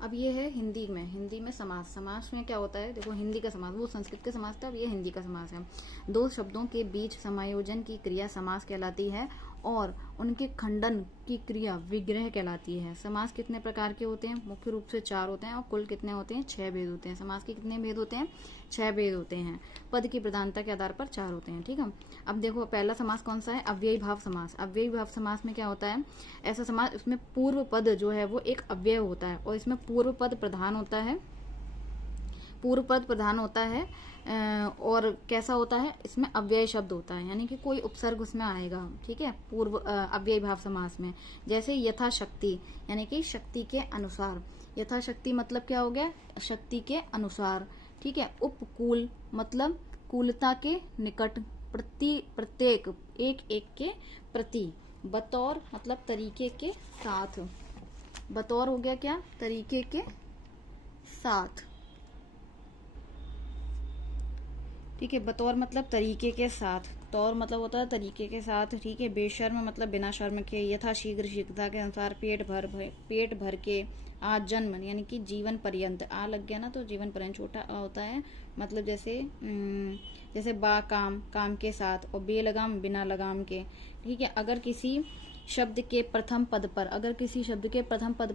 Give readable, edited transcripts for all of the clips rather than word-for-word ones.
अब ये है हिंदी में समास। समास में क्या होता है, देखो हिंदी का समास, वो संस्कृत के समास था, अब ये हिंदी का समास है। दो शब्दों के बीच समायोजन की क्रिया समास कहलाती है और उनके खंडन की क्रिया विग्रह कहलाती है। समास कितने प्रकार के होते हैं? मुख्य रूप से 4 होते हैं और कुल कितने होते हैं? 6 भेद होते हैं। समास के कितने भेद होते हैं? 6 भेद होते हैं। पद की प्रधानता के आधार पर 4 होते हैं। ठीक है, अब देखो पहला समास कौन सा है? अव्ययी भाव समास। अव्ययी भाव समास में क्या होता है? ऐसा समास, उसमें पूर्व पद जो है वो एक अव्यय होता है और इसमें पूर्व पद प्रधान होता है। पूर्व पद प्रधान होता है और कैसा होता है? इसमें अव्यय शब्द होता है, यानी कि कोई उपसर्ग उसमें आएगा। ठीक है, पूर्व अव्ययी भाव समास में। जैसे यथाशक्ति, यानी कि शक्ति के अनुसार। यथाशक्ति मतलब क्या हो गया? शक्ति के अनुसार। ठीक है, उपकूल मतलब कूलता के निकट, प्रति प्रत्येक, एक एक के प्रति। बतौर मतलब तरीके के साथ। बतौर हो गया क्या? तरीके के साथ। ठीक है, बतौर मतलब तरीके के साथ, तौर मतलब होता है तरीके के साथ। ठीक है, बेशर्म मतलब बिना शर्म के, यथा शीघ्र शीघ्रता के अनुसार, पेट भर के, आज जन्म यानी कि जीवन पर्यंत। आ लग गया ना तो जीवन पर्यंत। छोटा आ होता है मतलब जैसे बा काम, काम के साथ, और बे लगाम बिना लगाम के। ठीक है, अगर किसी शब्द के प्रथम पद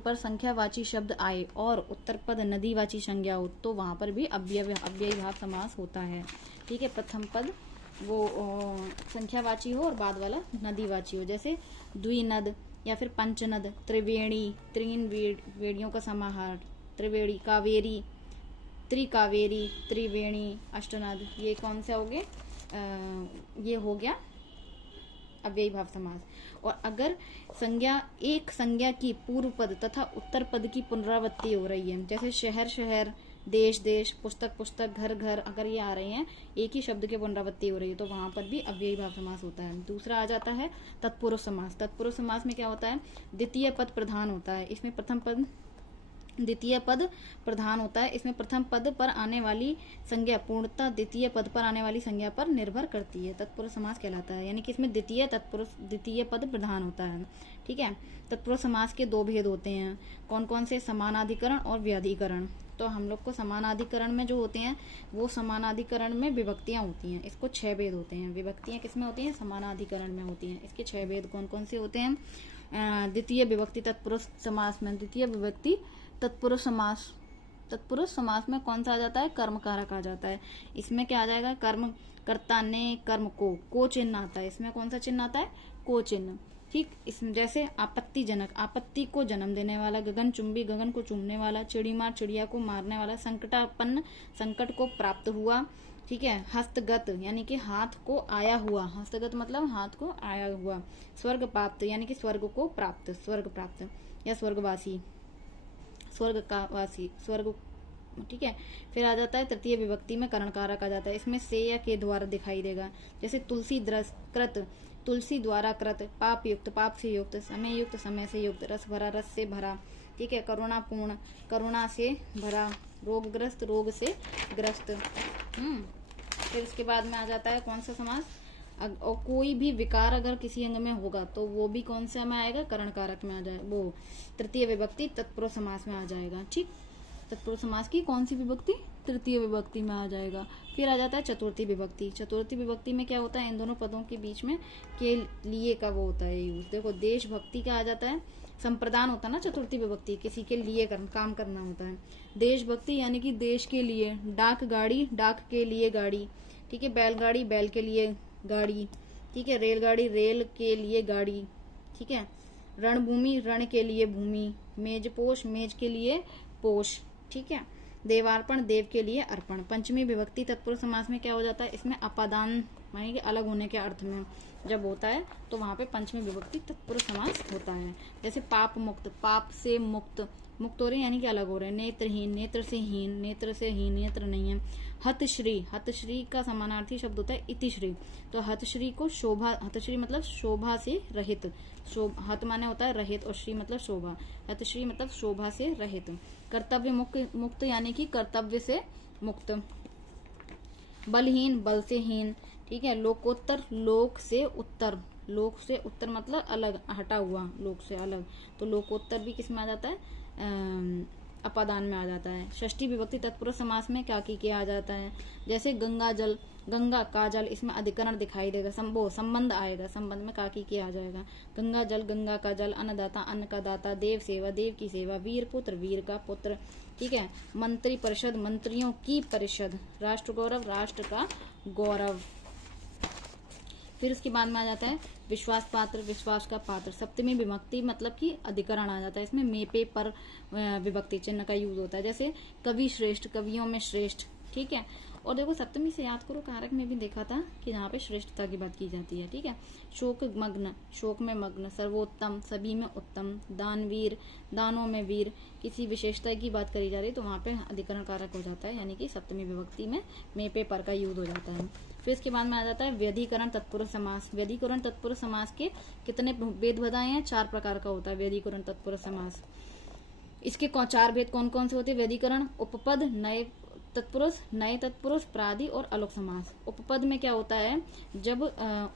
पर संख्यावाची शब्द आए और उत्तर पद नदीवाची संज्ञा हो तो वहां पर भी अव्ययी भाव समास होता है। ठीक है, प्रथम पद वो संख्यावाची हो और बाद वाला नदीवाची हो। जैसे द्विनद या फिर पंचनद, त्रिवेणी, तीन वेड़ियों का समाहार, त्रिवेणी, कावेरी, त्रिकावेरी, त्रिवेणी, अष्टनद। ये कौन से हो गए? ये हो गया अव्ययी भाव समास। और अगर एक संज्ञा की पूर्व पद तथा उत्तर पद की पुनरावृत्ति हो रही है, जैसे शहर शहर, देश देश, पुस्तक पुस्तक, घर घर, अगर ये आ रहे हैं, एक ही शब्द की पुनरावृत्ति हो रही है तो वहां पर भी अव्ययी भाव समास होता है। दूसरा आ जाता है तत्पुरुष समास। तत्पुरुष समास में क्या होता है? द्वितीय पद प्रधान होता है। इसमें प्रथम पद द्वितीय पद प्रधान होता है। इसमें प्रथम पद पर आने वाली संज्ञा पूर्णतः द्वितीय पद पर आने वाली संज्ञा पर निर्भर करती है, तत्पुरुष समास कहलाता है। यानी कि इसमें द्वितीय पद प्रधान होता है। ठीक है, तत्पुरुष समास के 2 भेद होते हैं। कौन कौन से? समानाधिकरण और व्याधिकरण। तो हम लोग को समानाधिकरण में जो होते हैं वो समानाधिकरण में विभक्तियां होती हैं। इसको 6 भेद होते हैं। विभक्तियां किसमें होती हैं? समानाधिकरण में होती हैं। इसके 6 भेद कौन कौन से होते हैं? द्वितीय विभक्ति तत्पुरुष समास में, द्वितीय विभक्ति तत्पुरुष समास में कौन सा आ जाता है? कर्म कारक आ जाता है। इसमें क्या आ जाएगा? कर्म कर्ता ने कर्म को चिन्ह आता है। इसमें कौन सा चिन्ह आता है? को चिन्ह। ठीक, इसमें जैसे आपत्तिजनक, आपत्ति को जन्म देने वाला, गगनचुंबी, गगन को चूमने वाला, चिड़ीमार, चिड़िया को मारने वाला, संकटापन्न, संकट को प्राप्त हुआ। ठीक है, हस्तगत यानी कि हाथ को आया हुआ, हस्तगत मतलब हाथ को आया हुआ। स्वर्ग प्राप्त यानी कि स्वर्ग को प्राप्त, स्वर्ग प्राप्त या स्वर्गवासी, स्वर्ग का वासी, स्वर्ग। ठीक है, फिर आ जाता है तृतीय विभक्ति में करण कारक आ जाता है। इसमें से या के द्वारा दिखाई देगा। जैसे तुलसी द्रस कृत, तुलसी द्वारा कृत, पाप युक्त, पाप से युक्त, समय युक्त, समय से युक्त, रस भरा, रस से भरा। ठीक है, करुणापूर्ण, करुणा से भरा, रोगग्रस्त, रोग से ग्रस्त। फिर उसके बाद में आ जाता है कौन सा समास? और कोई भी विकार अगर किसी अंग में होगा तो वो भी कौन सा में आएगा? करण कारक में आ जाए, वो तृतीय विभक्ति तत्पुरुष समास में आ जाएगा। ठीक, तत्पुरुष समास की कौन सी विभक्ति? तृतीय विभक्ति में आ जाएगा। फिर आ जाता है चतुर्थी विभक्ति। चतुर्थी विभक्ति में क्या होता है? इन दोनों पदों के बीच में के लिए का वो होता है यूज। देखो देशभक्ति का आ जाता है, संप्रदान होता है ना चतुर्थी विभक्ति, किसी के लिए काम करना होता है। देशभक्ति यानी कि देश के लिए। डाक गाड़ी, डाक के लिए गाड़ी। ठीक है, बैलगाड़ी, बैल के लिए गाड़ी। ठीक है, रेलगाड़ी, रेल के लिए गाड़ी। ठीक है, रणभूमि, रण के लिए भूमि। मेजपोश, मेज के लिए पोष। ठीक है, देवार्पण, देव के लिए अर्पण। पंचमी विभक्ति तत्पुरुष समास में क्या हो जाता है? इसमें अपादान यानी कि अलग होने के अर्थ में जब होता है तो वहां पे पंचमी विभक्ति तत्पुरुष समास होता है। जैसे पाप मुक्त, पाप से मुक्त, मुक्त हो रहे यानी कि अलग हो रहे हैं। नेत्रहीन, नेत्र से हीन, नेत्र से हीन, नेत्र नहीं है। हतश्री, हतश्री का समानार्थी शब्द होता है इतिश्री। तो हतश्री को शोभा, हतश्री मतलब शोभा से रहित। हत माने होता है रहित और श्री मतलब शोभा। हतश्री मतलब शोभा से रहित। कर्तव्य मुक्त यानी कि कर्तव्य से मुक्त। बलहीन, बल से हीन। ठीक है, लोकोत्तर, लोक से उत्तर, लोक से उत्तर मतलब अलग, हटा हुआ, लोक से अलग। तो लोकोत्तर भी किसमें आ जाता है? अपादान में आ जाता है। षष्ठी विभक्ति तत्पुरुष समास में क्या की आ जाता है, जैसे गंगा जल, गंगा का जल, इसमें अधिकरण दिखाई देगा, संबंध आएगा, संबंध में का की आ जाएगा। गंगा जल, गंगा का जल, अन्नदाता, अन्न का दाता, देव सेवा, देव की सेवा, वीर पुत्र, वीर का पुत्र, ठीक है। मंत्री परिषद, मंत्रियों की परिषद, राष्ट्र गौरव, राष्ट्र का गौरव। फिर उसके बाद में आ जाता है विश्वास पात्र, विश्वास का पात्र। सप्तमी विभक्ति मतलब कि अधिकरण आ जाता है, इसमें मे पे पर विभक्ति चिन्ह का यूज होता है, जैसे कवि श्रेष्ठ, कवियों में श्रेष्ठ, ठीक है। और देखो सप्तमी से याद करो, कारक में भी देखा था कि यहाँ पे श्रेष्ठता की बात की जाती है, ठीक है। शोक मग्न, शोक में मग्न, सर्वोत्तम, सभी में उत्तम, दानवीर, दानों में वीर, किसी विशेषता की बात करी जा रही है तो वहाँ पे अधिकरण कारक हो जाता है, यानी कि सप्तमी विभक्ति में मे पे पर का यूज हो जाता है। फिर इसके बाद में आ जाता है व्यधिकरण तत्पुरुष समास। व्यधिकरण तत्पुरुष समास के कितने भेद बताए हैं, 4 प्रकार का होता है व्यधिकरण तत्पुरुष समास। इसके 4 भेद कौन कौन से होते हैं, व्यधिकरण, उपपद, नए तत्पुरुष, नए तत्पुरुष, प्रादि और अलोक समास। उपपद में क्या होता है, जब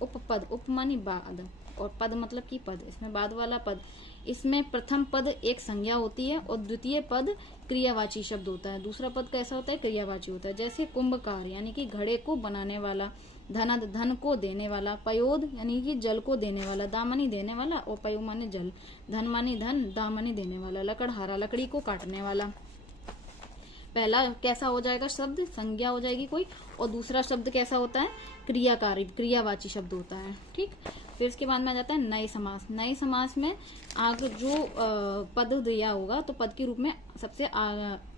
उपपद, उप मानी बाद और पद मतलब की पद, इसमें बाद वाला पद, इसमें प्रथम पद एक संज्ञा होती है और द्वितीय पद क्रियावाची शब्द होता है। दूसरा पद कैसा होता है, क्रियावाची होता है, जैसे कुंभकार यानी कि घड़े को बनाने वाला, धनद धन को देने वाला, पयोद यानी कि जल को देने वाला, दामनी देने वाला, और पयो माने जल, धन मानी धन, दामनी देने वाला, लकड़हारा लकड़ी को काटने वाला। पहला कैसा हो जाएगा शब्द, संज्ञा हो जाएगी कोई, और दूसरा शब्द कैसा होता है, क्रियाकारी, क्रियावाची शब्द होता है, ठीक। फिर इसके बाद में आ जाता है नए समास। नए समास में आगे जो पद दिया होगा तो पद के रूप में सबसे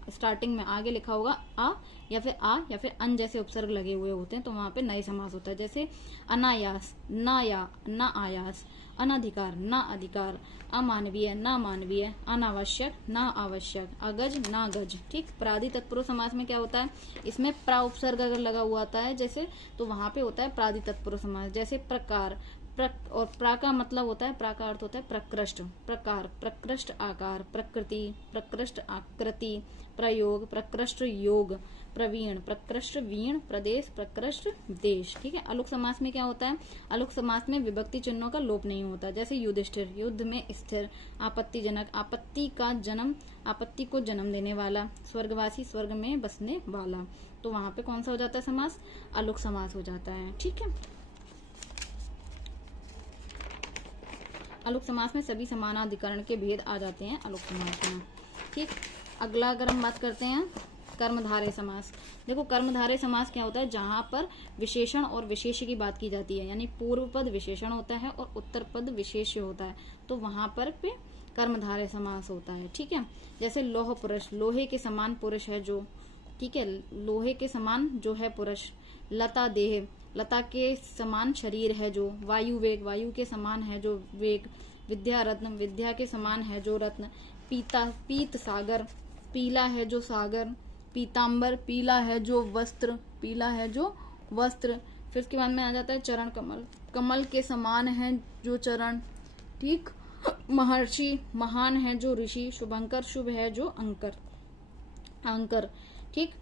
स्टार्टिंग में आगे लिखा होगा आ या फिर अन जैसे उपसर्ग लगे हुए होते हैं, तो वहां पे नए समास होता है, जैसे अनायास, न आयास, अनधिकार, न अधिकार, अमानवीय, न मानवीय, अनावश्यक, न आवश्यक, अगज, न गज, ठीक। प्रादि तत्पुरुष समास में क्या होता है, इसमें प्रा उपसर्ग अगर लगा हुआ आता है जैसे, तो वहां पे होता है प्रादि तत्पुरुष समास, जैसे प्रकार, और प्रा का मतलब होता है, प्रा का अर्थ होता है प्रकृष्ट, प्रकार, प्रकृष्ट आकार, प्रकृति, प्रकृष्ट आकृति, प्रयोग, प्रकृष्ट योग, प्रवीण, प्रकृष्ट वीण, प्रदेश, प्रकृष्ट देश, ठीक है। अलुक समास में क्या होता है, अलुक समास में विभक्ति चिन्हों का लोप नहीं होता, जैसे युधिष्ठिर, युद्ध में स्थिर, आपत्तिजनक, आपत्ति का जन्म, आपत्ति को जन्म देने वाला, स्वर्गवासी, स्वर्ग में बसने वाला, तो वहां पे कौन सा हो जाता है समास, अलुक समास हो जाता है, ठीक है। अलुक समास में सभी समानाधिकरण के भेद आ जाते हैं अलुक समास में, ठीक। अगला अगर हम बात करते हैं कर्मधारय समास। देखो कर्मधारय समास क्या होता है, जहां पर विशेषण और विशेष्य की बात की जाती है, यानी पूर्व पद विशेषण होता है और उत्तर पद विशेष्य होता है, तो वहां पर पे कर्मधारय समास होता है, ठीक है। जैसे लौह पुरुष, लोहे के समान पुरुष है जो, ठीक है, लोहे के समान जो है पुरुष। लता देह, लता के समान शरीर है जो। वायु वेग, वायु के समान है जो वेग। विद्या रत्न, विद्या के समान है जो रत्न। पीत सागर, पीला है जो सागर। पीताम्बर, पीला है जो वस्त्र, पीला है जो वस्त्र। फिर इसके बाद में आ जाता है चरण कमल, कमल के समान है जो चरण, ठीक। महर्षि, महान है जो ऋषि। शुभंकर, शुभ है जो अंकर, ठीक।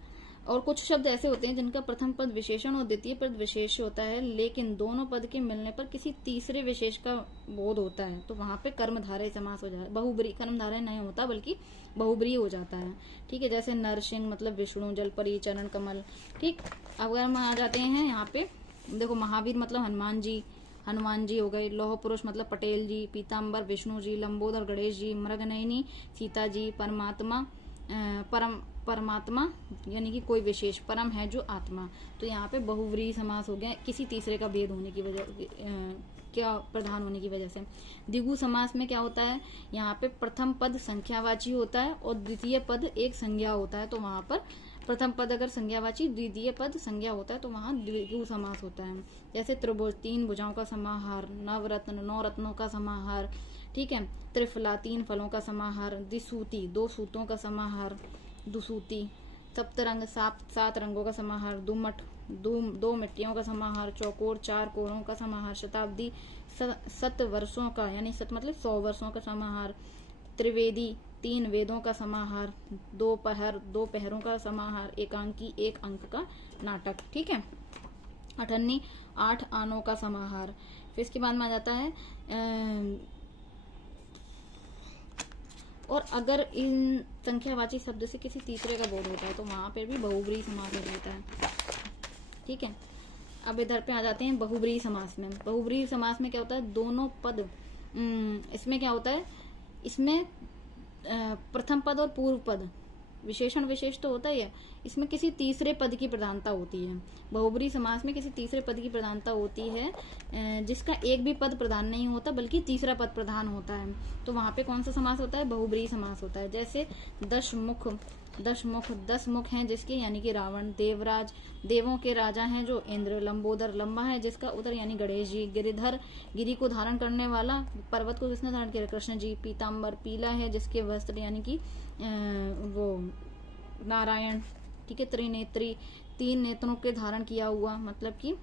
और कुछ शब्द ऐसे होते हैं जिनका प्रथम पद विशेषण और द्वितीय पद विशेष होता है, लेकिन दोनों पद के मिलने पर किसी तीसरे विशेष का बोध होता है, तो वहां पे कर्मधारय समास हो जाता है। बहुब्री, कर्मधारय नहीं होता बल्कि बहुब्री हो जाता है, ठीक है। जैसे नरसिंह मतलब विष्णु, जलपरी, चरण कमल, ठीक। अब अगर हम आ जाते हैं यहाँ पे, देखो महावीर मतलब हनुमान जी, हनुमान जी हो गए। लौह पुरुष मतलब पटेल जी। पीताम्बर विष्णु जी। लंबोदर गणेश जी। मृगनयनी सीता जी। परमात्मा परमात्मा यानी कि कोई विशेष, परम है जो आत्मा, तो यहाँ पे बहुव्रीहि समास हो गया किसी तीसरे का भेद होने की वजह, क्या प्रधान होने की वजह से। द्विगु समास में क्या होता है, यहाँ पे प्रथम पद संख्यावाची होता है और द्वितीय पद एक संज्ञा होता है, तो वहां पर प्रथम पद अगर संज्ञावाची, द्वितीय पद संज्ञा होता है, तो वहां द्विगु समास होता है। जैसे त्रिभुज, 3 भुजाओं का समाहार। नवरत्न, 9 रत्नों का समाहार, ठीक है। त्रिफला, 3 फलों का समाहार। द्विसूती, 2 सूतों का समाहार, दुसूती। सप्तरंग, 7 रंगों का समाहार। दुमट, 2 मिट्टियों का समाहार। चौकोर, 4 कोरों का समाहार। शताब्दी, 7 वर्षों का, यानी 7 मतलब 100 वर्षों का समाहार। त्रिवेदी, 3 वेदों का समाहार। 2 पहर, 2 पहरों का समाहार। एकांकी, 1 अंक का नाटक, ठीक है। अठन्नी, 8 आनों का समाहार। फिर इसके बाद में आ जाता है और अगर इन संख्यावाची शब्द से किसी तीसरे का बोध होता है तो वहां पर भी बहुब्रीहि समास हो जाता है। ठीक है, अब इधर पे आ जाते हैं बहुब्रीहि समास में। बहुब्रीहि समास में क्या होता है, दोनों पद, इसमें क्या होता है, इसमें प्रथम पद और पूर्व पद, विशेषण विशेष तो होता ही है, इसमें किसी तीसरे पद की प्रधानता होती है। बहुब्रीहि समास में किसी तीसरे पद की प्रधानता होती है, जिसका एक भी पद प्रधान नहीं होता बल्कि तीसरा पद प्रधान होता है। तो वहां पे कौन सा समास होता है, बहुब्रीहि समास होता है। जैसे दस मुख, 10 मुख हैं जिसके, यानी कि रावण। देवराज, देवों के राजा हैं जो इंद्र। लंबोदर, लंबा है जिसका उदर यानी गणेश जी। गिरिधर, गिरि को धारण करने वाला, पर्वत को किसने धारण किया, कृष्ण जी। पीताम्बर, पीला है जिसके वस्त्र, यानी कि वो नारायण। ठीक है, त्रिनेत्री, 3 नेत्रों के धारण किया हुआ, मतलब कि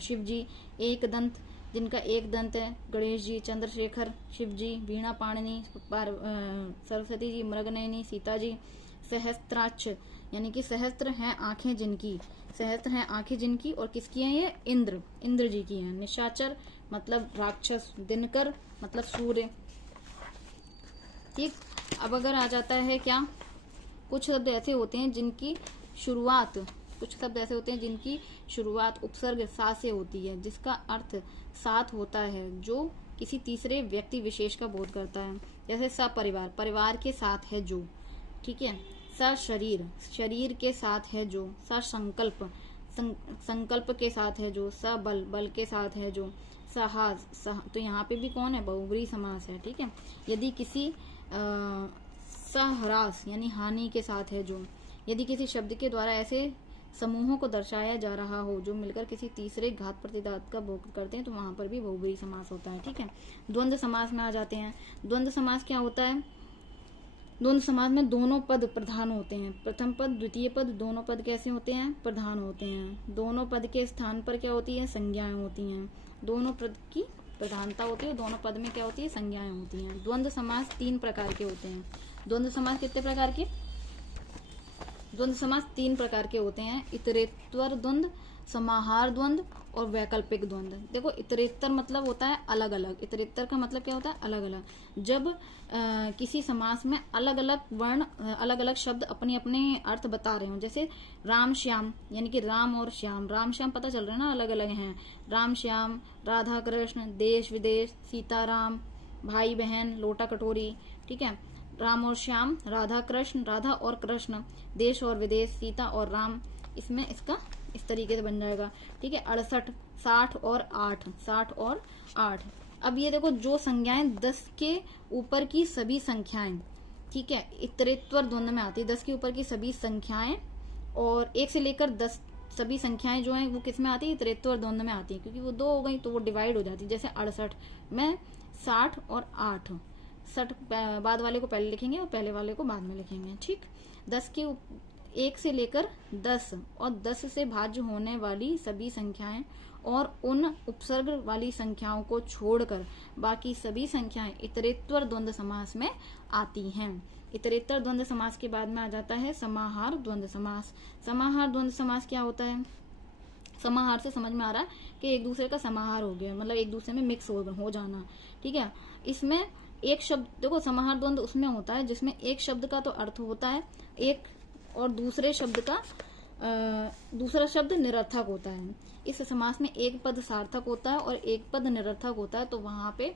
शिव जी। एक दंत, जिनका एक दंत है, गणेश जी। चंद्रशेखर, शिव जी। वीणा पाणिनि, सरस्वती जी। मृगनयनी, सीता जी। सहस्त्राक्ष, यानी कि सहस्त्र हैं आंखें जिनकी, सहस्त्र हैं आंखें जिनकी, और किसकी हैं ये, इंद्र, इंद्र जी की हैं। निशाचर मतलब राक्षस। दिनकर मतलब सूर्य। ठीक, अब अगर आ जाता है क्या, कुछ शब्द ऐसे होते हैं जिनकी शुरुआत, कुछ शब्द ऐसे होते हैं जिनकी शुरुआत उपसर्ग सा से होती है, जिसका अर्थ साथ होता है, जो किसी तीसरे व्यक्ति विशेष का बोध करता है। जैसे सपरिवार, परिवार के साथ है जो। ठीक है, सशरीर, शरीर के साथ है जो। ससंकल्प, संकल्प के साथ है जो। सबल, बल के साथ है जो। सहास, तो यहाँ पे भी कौन है, बहुब्रीहि समास है। ठीक है, यदि किसी सहरास यानी हानि के साथ है जो। यदि किसी शब्द के द्वारा ऐसे समूहों को दर्शाया जा रहा हो जो मिलकर किसी तीसरे घात प्रतिघात का भोग करते हैं तो वहां पर भी बहुब्रीहि समास होता है। ठीक है, द्वंद्व समास में आ जाते हैं। द्वंद्व समास क्या होता है, द्वंद्व समास में दोनों पद प्रधान होते हैं। प्रथम पद, द्वितीय पद, दोनों पद कैसे होते हैं, प्रधान होते हैं। दोनों पद के स्थान पर क्या होती है, संज्ञाएं होती हैं। दोनों पद की प्रधानता होती है, दोनों पद में क्या होती है, संज्ञाएं होती हैं। द्वंद्व समास 3 प्रकार के होते हैं। द्वंद्व समास कितने प्रकार के, द्वंद्व समास 3 प्रकार के होते हैं। इतरेत्तर द्वंद्व, समाहार द्वंद्व और वैकल्पिक द्वंद्व। देखो, इतरेत्तर मतलब होता है अलग अलग, इतरेत्तर का मतलब क्या होता है, अलग अलग। जब किसी समास में अलग अलग वर्ण, अलग अलग शब्द अपने अपने अर्थ बता रहे हो, जैसे राम श्याम, यानी कि राम और श्याम, राम श्याम पता चल रहा है ना, अलग अलग हैं। राम श्याम, राधा कृष्ण, देश विदेश, सीताराम, भाई बहन, लोटा कटोरी। ठीक है, राम और श्याम, राधा कृष्ण, राधा और कृष्ण, देश और विदेश, सीता और राम। इसमें इसका इस तरीके से बन जाएगा। ठीक है, 68, 60 और 8, 60 और 8। अब ये देखो, जो संज्ञाएं 10 के ऊपर की सभी संख्याएं, ठीक है, इतरेत्तर द्वंद्व में आती है। 10 के ऊपर की सभी संख्याएं और 1 से लेकर 10 सभी संख्याएं जो हैं वो किस में आती है, इतरेत्तर द्वंद्व में आती है, क्योंकि वो 2 हो गई तो वो डिवाइड हो जाती है। जैसे 68 में 60 और 8, 60 बाद वाले को पहले लिखेंगे और पहले वाले को बाद में लिखेंगे। ठीक, 10 के 1 से लेकर 10 और 10 से भाज्य होने वाली सभी संख्याएं और उन उपसर्ग वाली संख्याओं को छोड़कर बाकी सभी संख्याएं इतरेत्तर द्वंद्व समास में आती हैं। इतरेत्तर द्वंद्व समास के बाद में आ जाता है समाहार द्वंद्व समास। समाहार द्वंद्व समास क्या होता है, समाहार से समझ में आ रहा है कि एक दूसरे का समाहार हो गया, मतलब एक दूसरे में मिक्स हो जाना। ठीक है, इसमें एक शब्द, देखो समाहार द्वंद्व उसमें होता है जिसमें एक शब्द का तो अर्थ होता है एक, और दूसरे शब्द का दूसरा शब्द निरर्थक होता है। इस समास में एक पद सार्थक होता है और एक पद निरर्थक होता है। तो वहां पे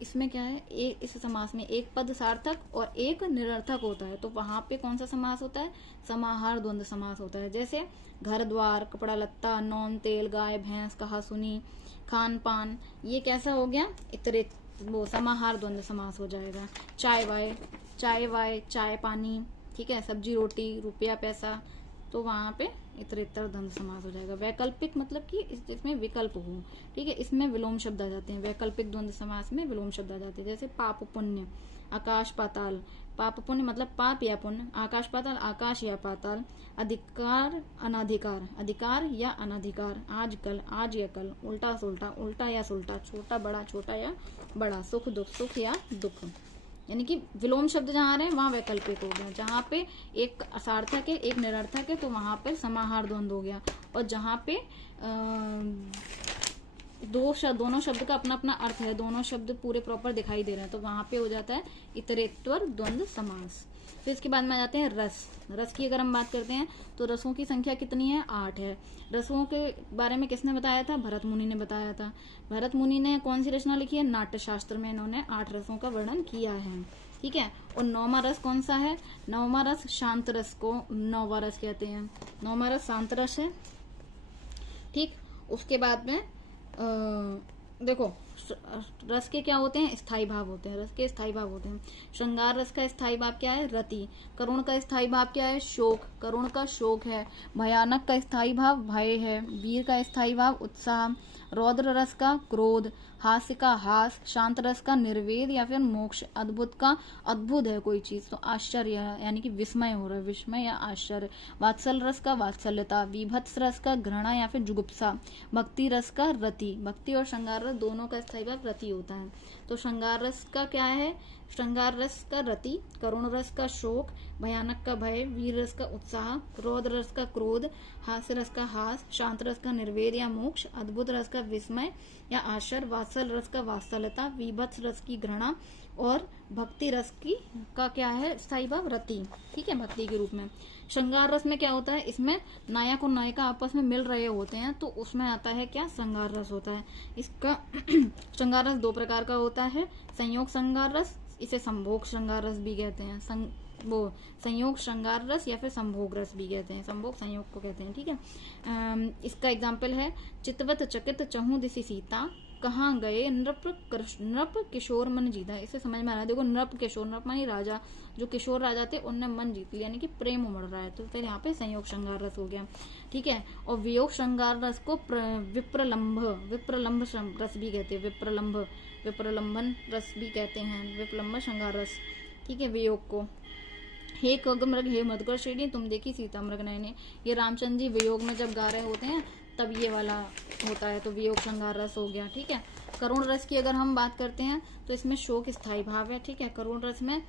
इसमें क्या है, इस समास में एक पद सार्थक और एक निरर्थक होता है। तो वहां पे कौन सा समास होता है, समाहार द्वंद्व समास होता है। जैसे घर द्वार, कपड़ा लत्ता, नौन तेल, गाय भैंस, कहा सुनी, खान पान, ये कैसा हो गया, इतरे वो समाहार द्वंद्व समास हो जाएगा। चाय वाय, चाय वाय, चाय पानी। ठीक है, सब्जी रोटी, रुपया पैसा, तो वहां पे इतरेत्तर द्वंद्व समास हो जाएगा। वैकल्पिक मतलब कि इसमें विकल्प हो। ठीक है, इसमें विलोम शब्द आ जाते हैं। वैकल्पिक द्वंद्व समास में विलोम शब्द आ जाते हैं। जैसे पाप पुण्य, आकाश पाताल। पाप पुण्य मतलब पाप या पुण्य, आकाश पाताल आकाश या पाताल, अधिकार अनाधिकार, अधिकार या अनाधिकार, आज कल आज या कल, उल्टा सुल्टा, उल्टा या सुल्टा, छोटा बड़ा, छोटा या बड़ा, सुख दुख, सुख या दुख। यानी कि विलोम शब्द जहाँ आ रहे हैं वहां वैकल्पिक हो गया। जहाँ पे एक सार्थक है एक निरर्थक है तो वहां पर समाहार द्वंद्व हो गया। और जहाँ पे दोनों शब्द का अपना अपना अर्थ है, दोनों शब्द पूरे प्रॉपर दिखाई दे रहे हैं, तो वहां पे हो जाता है इतरेत्वर द्वंद्व समास। फिर इसके बाद में आ जाते हैं रस। रस की अगर हम बात करते हैं तो रसों की संख्या कितनी है? 8 है। रसों के बारे में किसने बताया था? भरत मुनि ने बताया था। भरत मुनि ने कौन सी रचना लिखी है? नाट्य शास्त्र में इन्होंने 8 रसों का वर्णन किया है। ठीक है। और 9वां रस कौन सा है? 9वां रस शांत रस को 9वां रस कहते हैं। 9वां रस शांत रस है। ठीक। उसके बाद में देखो रस के क्या होते हैं? स्थायी भाव होते हैं। रस के स्थायी भाव होते हैं। श्रृंगार रस का स्थायी भाव क्या है? रति। करुण का स्थायी भाव क्या है? शोक। करुण का शोक है। भयानक का स्थायी भाव भय है। वीर का स्थायी भाव उत्साह। रौद्र रस का क्रोध। हास्य का हास। शांत रस का निर्वेद या फिर मोक्ष। अद्भुत का अद्भुत है कोई चीज तो आश्चर्य है, यानी कि विस्मय हो रहा है, विस्मय या आश्चर्य। वात्सल रस का वात्सल्यता। विभत्स रस का घृणा या फिर जुगुप्सा। भक्ति रस का रति। भक्ति और श्रृंगार रस दोनों का स्थायी भाव रति होता है। तो श्रृंगार रस का क्या है? श्रृंगार रस का रति। करुण रस का शोक। भयानक का भय। वीर रस का उत्साह। रौद्र रस का क्रोध। हास्य रस का हास। शांत रस का निर्वेद या मोक्ष। अद्भुत रस का विस्मय या आश्चर्य। वात्सल रस का वात्सल्यता। विभत्स रस की घृणा। और भक्ति रस की का क्या है? स्थायी भाव रति। ठीक है, भक्ति के रूप में। श्रृंगार रस में क्या होता है? इसमें नायक और नायिका आपस में मिल रहे होते हैं, तो उसमें आता है क्या? श्रृंगार रस होता है। इसका श्रृंगार रस 2 प्रकार का होता है। संयोग श्रृंगार रस, इसे संभोग श्रृंगार रस भी कहते हैं। संयोग श्रृंगार रस या फिर संभोग रस भी कहते हैं। संभोग संयोग को कहते हैं। ठीक है। इसका एग्जाम्पल है चितवत चकित चहु दिशि सीता, कहाँ गए नृप किशोर मन जीता। इसे समझ में आ रहा है। देखो नृप किशोर, नृप मानी राजा, जो किशोर राजा थे उनने मन जीत लिया, यानी कि प्रेम उमड़ रहा है, तो फिर यहाँ पे संयोग श्रृंगार रस हो गया। ठीक है। और वियोग श्रृंगार रस को विप्रलंभ रस भी कहते हैं। विप्रलंभन रस भी कहते हैं। विप्रलंभ श्रृंगार रस। ठीक है। वियोग को हे खगमृग हे मधुकर श्रेणी तुम देखी सीता मृग नयने, ये रामचंद्र जी वियोग में जब गा रहे होते हैं तब ये वाला होता है, तो वियोग श्रृंगार रस हो गया। ठीक है। करुण रस की अगर हम बात करते हैं तो इसमें शोक स्थायी भाव है। ठीक है। करुण रस में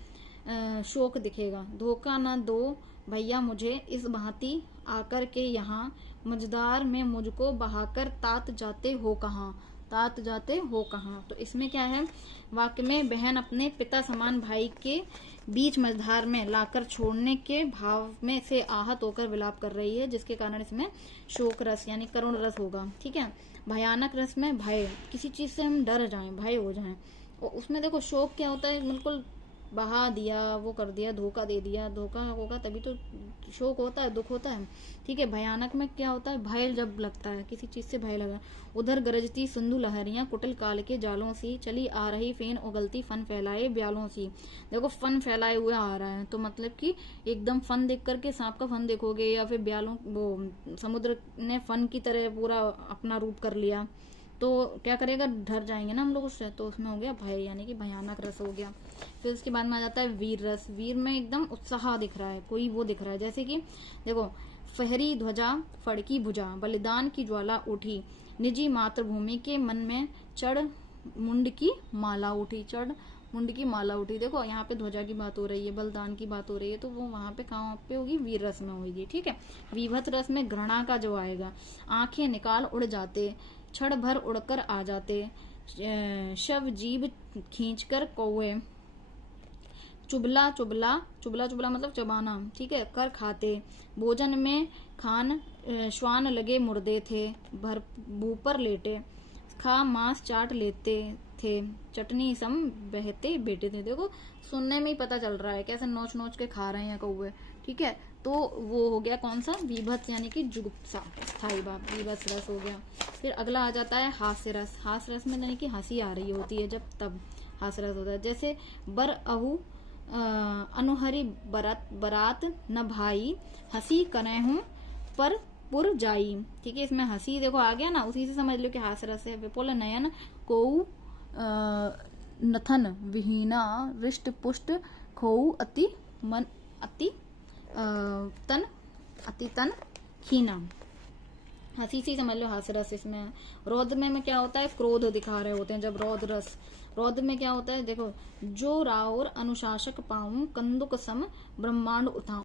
शोक दिखेगा। धोखा न दो भैया मुझे इस भांति आकर के यहाँ, मझदार में मुझको बहाकर तात जाते हो कहाँ। तात जाते हो कहाँ, तो इसमें क्या है? वाक्य में बहन अपने पिता समान भाई के बीच मझधार में लाकर छोड़ने के भाव में से आहत होकर विलाप कर रही है, जिसके कारण इसमें शोक रस यानी करुण रस होगा। ठीक है। भयानक रस में भय, किसी चीज से हम डर जाएं, भय हो जाएं। और उसमें देखो शोक क्या होता है? बिल्कुल बहा दिया, वो कर दिया, धोखा दे दिया। धोखा होगा तभी तो शोक होता है, दुख होता है। ठीक है। भयानक में क्या होता है? भय जब लगता है, किसी चीज से भय लगा। उधर गरजती सिंधु लहरियां कुटिल काल के जालों सी, चली आ रही फेन उगलती फन फैलाए ब्यालों सी। देखो फन फैलाए हुए आ रहा है, तो मतलब कि एकदम फन देख करके सांप का फन देखोगे, या फिर ब्यालों वो समुद्र ने फन की तरह पूरा अपना रूप कर लिया, तो क्या करेगा? डर जाएंगे ना हम लोग उससे, तो उसमें हो गया भय, यानी कि भयानक रस हो गया। फिर उसके बाद में आ जाता है वीर रस। वीर में एकदम उत्साह दिख रहा है, कोई वो दिख रहा है, जैसे कि देखो फहरी ध्वजा फड़की भुजा, बलिदान की ज्वाला उठी, निजी मातृभूमि के मन में चढ़ मुंड की माला उठी। चढ़ मुंड की माला उठी। देखो यहाँ पे ध्वजा की बात हो रही है, बलिदान की बात हो रही है, तो वो वहां पे कहाँ पे होगी? वीर रस में होगी। ठीक है। विभत रस में घृणा का जो आएगा, आंखें निकाल उड़ जाते, क्षण भर उड़कर आ जाते, शव जीभ खींचकर कौए, चुबला चुबला चुबला चुबला मतलब चबाना। ठीक है। कर खाते, भोजन में खान श्वान लगे मुर्दे थे, भर ऊपर लेटे, खा मांस चाट लेते थे, चटनी सम बहते बेटे थे। देखो सुनने में ही पता चल रहा है कैसे नोच नोच के खा रहे हैं कौवे। ठीक है। तो वो हो गया कौन सा? विभत्स यानी कि जुगुप्सा, स्थायी भाव, विभत्स रस हो गया। फिर अगला आ जाता है हास्य रस। हास्य रस में यानी कि हंसी आ रही होती है जब, तब हास्य रस होता है। जैसे बर अहू अनुहरी बरात न भाई, हंसी कने हूं पर पुर जाई। ठीक है। इसमें हंसी देखो आ गया ना, उसी से समझ लो कि हास्य रस है। विपुल नयन को नथन विहीना, रिष्ट पुष्ट खोऊ अति मन अति तन खीना। हंसी से समझ लो हास्य रस इसमें। रौद्र में क्या होता है? क्रोध दिखा रहे होते हैं जब रौद्र रस। रौद्र में क्या होता है? देखो जो राउर अनुशासक पाऊं, कंदुक सम ब्रह्मांड उठाऊं।